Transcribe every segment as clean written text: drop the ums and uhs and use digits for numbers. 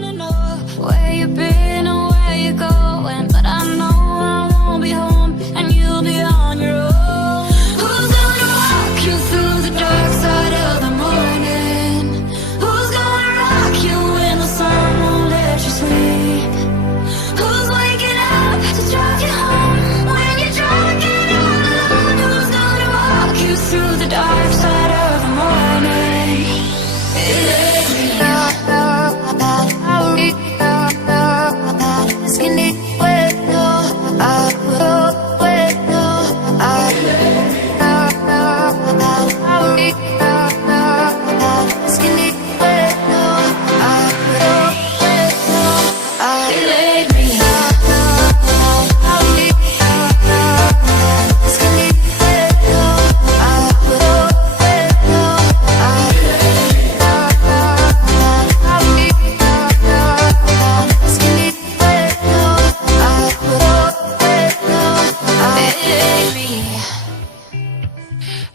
wanna know where you've been or where you're going, but I know I won't be home and you'll be on your own. Who's gonna walk you through the dark side of the morning? Who's gonna rock you when the sun won't let you sleep? Who's waking up to drive you home when you're drunk and all alone? Who's gonna walk you through the dark side of the morning?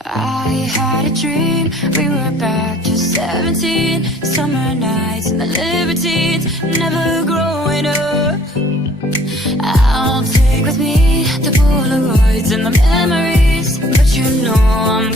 I had a dream, we were back to 17. Summer nights and the libertines, never growing up. I'll take with me the Polaroids and the memories, but you know I'm